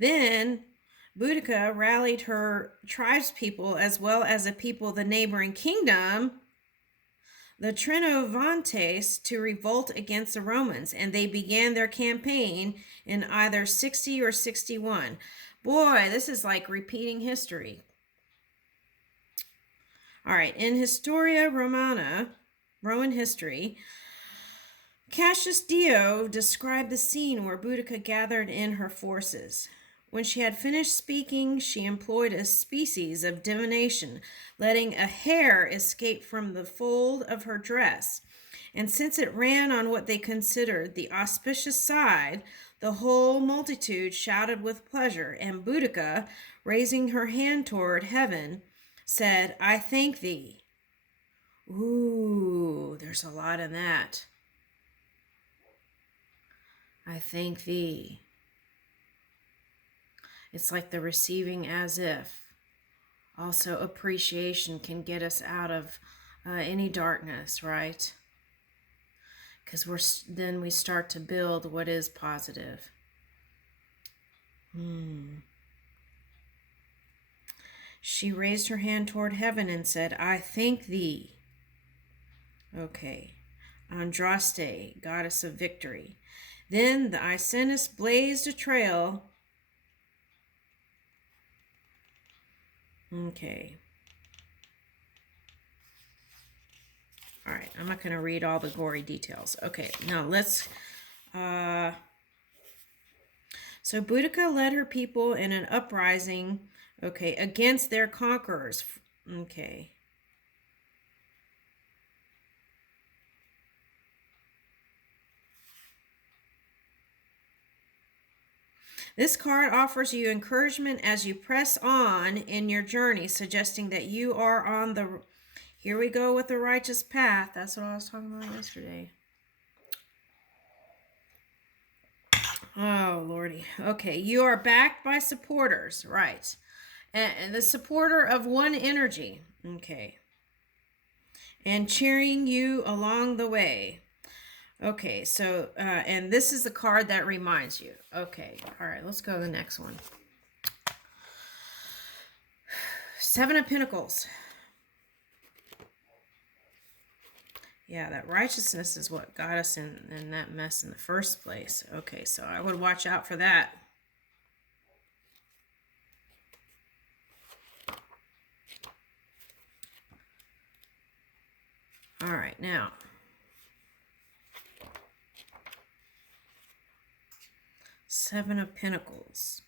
Then Boudica rallied her tribespeople as well as the people of the neighboring kingdom, the Trinovantes, to revolt against the Romans, and they began their campaign in either 60 or 61. Boy, this is like repeating history. All right, in Historia Romana, Roman history, Cassius Dio described the scene where Boudica gathered in her forces. When she had finished speaking, she employed a species of divination, letting a hair escape from the fold of her dress. And since it ran on what they considered the auspicious side, the whole multitude shouted with pleasure, and Boudica, raising her hand toward heaven, said, "I thank thee." Ooh, there's a lot in that. I thank thee. It's like the receiving as if. Also, appreciation can get us out of any darkness, right? Because then we start to build what is positive. She raised her hand toward heaven and said, "I thank thee." Okay. Andraste, goddess of victory. Then the Icenus blazed a trail. Okay. All right, I'm not going to read all the gory details. Okay, now let's... So Boudica led her people in an uprising, okay, against their conquerors. Okay. This card offers you encouragement as you press on in your journey, suggesting that you are on the... Here we go with the righteous path. That's what I was talking about yesterday. Oh, Lordy. Okay, you are backed by supporters, right? And the supporter of one energy, okay, and cheering you along the way. Okay, so, and this is the card that reminds you. Okay, all right, let's go to the next one. Seven of Pentacles. Yeah, that righteousness is what got us in that mess in the first place. Okay, so I would watch out for that. All right, now. Seven of Pentacles.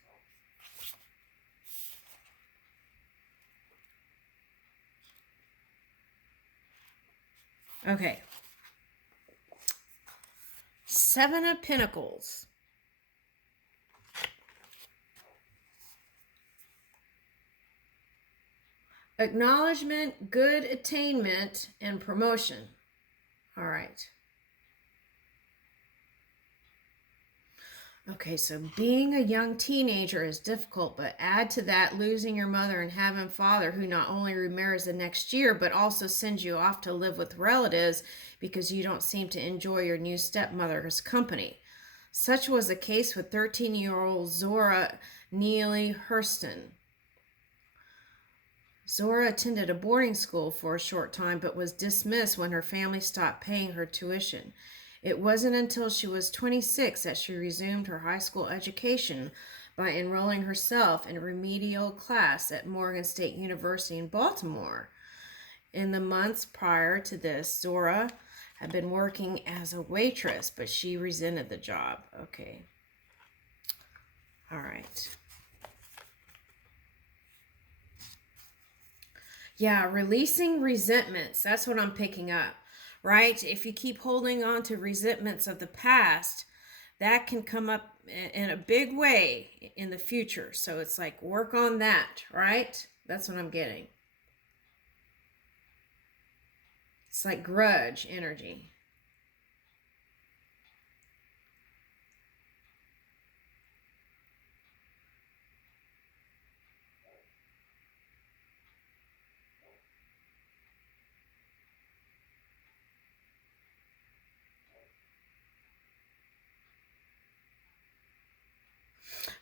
Okay. Seven of Pentacles. Acknowledgement, good attainment, and promotion. All right. Okay, so being a young teenager is difficult, but add to that losing your mother and having a father who not only remarries the next year, but also sends you off to live with relatives because you don't seem to enjoy your new stepmother's company. Such was the case with 13-year-old Zora Neely Hurston. Zora attended a boarding school for a short time, but was dismissed when her family stopped paying her tuition. It wasn't until she was 26 that she resumed her high school education by enrolling herself in a remedial class at Morgan State University in Baltimore. In the months prior to this, Zora had been working as a waitress, but she resented the job. Okay. All right. Yeah, releasing resentments. That's what I'm picking up. Right? If you keep holding on to resentments of the past, that can come up in a big way in the future. So it's like work on that, right? That's what I'm getting. It's like grudge energy.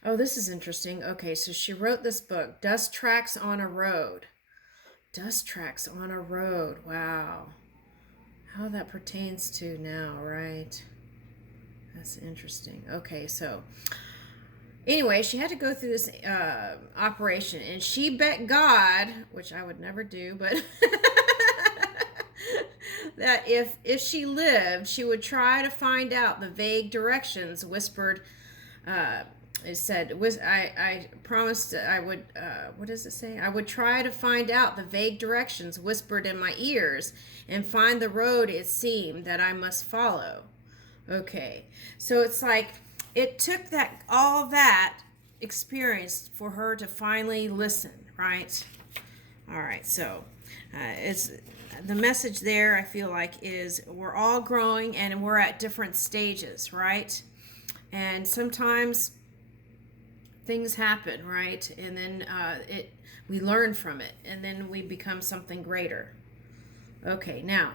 Oh, this is interesting. Okay, so she wrote this book, Dust Tracks on a Road. Dust Tracks on a Road. Wow. How that pertains to now, right? That's interesting. Okay, so anyway, she had to go through this operation, and she bet God, which I would never do, but that if she lived, she would try to find out the vague directions whispered. It said, I promised I would, what does it say? I would try to find out the vague directions whispered in my ears and find the road it seemed that I must follow. Okay, so it's like it took that all that experience for her to finally listen, right? All right, so it's the message there. I feel like is we're all growing and we're at different stages, right? And sometimes things happen, right? And then we learn from it, and then we become something greater. Okay, now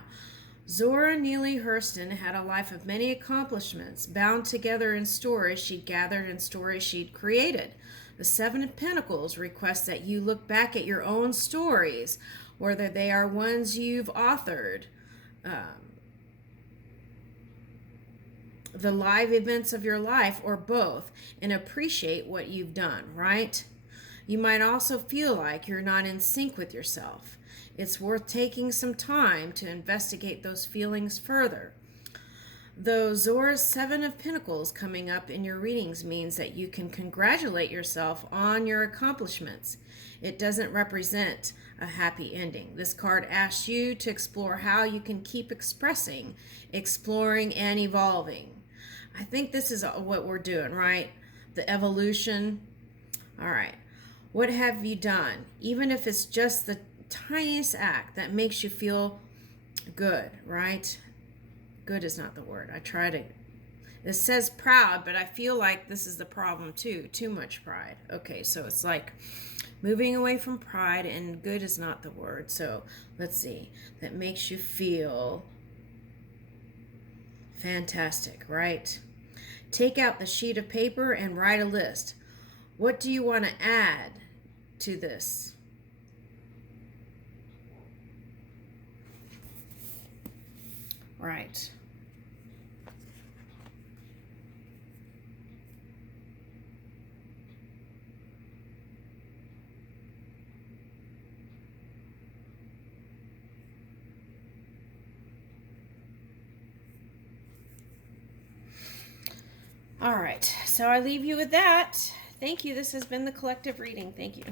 Zora Neale Hurston had a life of many accomplishments, bound together in stories she'd gathered and stories she'd created. The Seven of Pentacles requests that you look back at your own stories, whether they are ones you've authored, the live events of your life, or both, and appreciate what you've done, right? You might also feel like you're not in sync with yourself. It's worth taking some time to investigate those feelings further. Though Zora's Seven of Pentacles coming up in your readings means that you can congratulate yourself on your accomplishments, it doesn't represent a happy ending. This card asks you to explore how you can keep expressing, exploring, and evolving. I think this is what we're doing, right? The evolution. All right. What have you done? Even if it's just the tiniest act that makes you feel good, right? Good is not the word. It says proud, but I feel like this is the problem too. Too much pride. Okay, so it's like moving away from pride, and good is not the word. So let's see. That makes you feel fantastic, right? Take out the sheet of paper and write a list. What do you want to add to this? Right. All right. So I leave you with that. Thank you. This has been the collective reading. Thank you.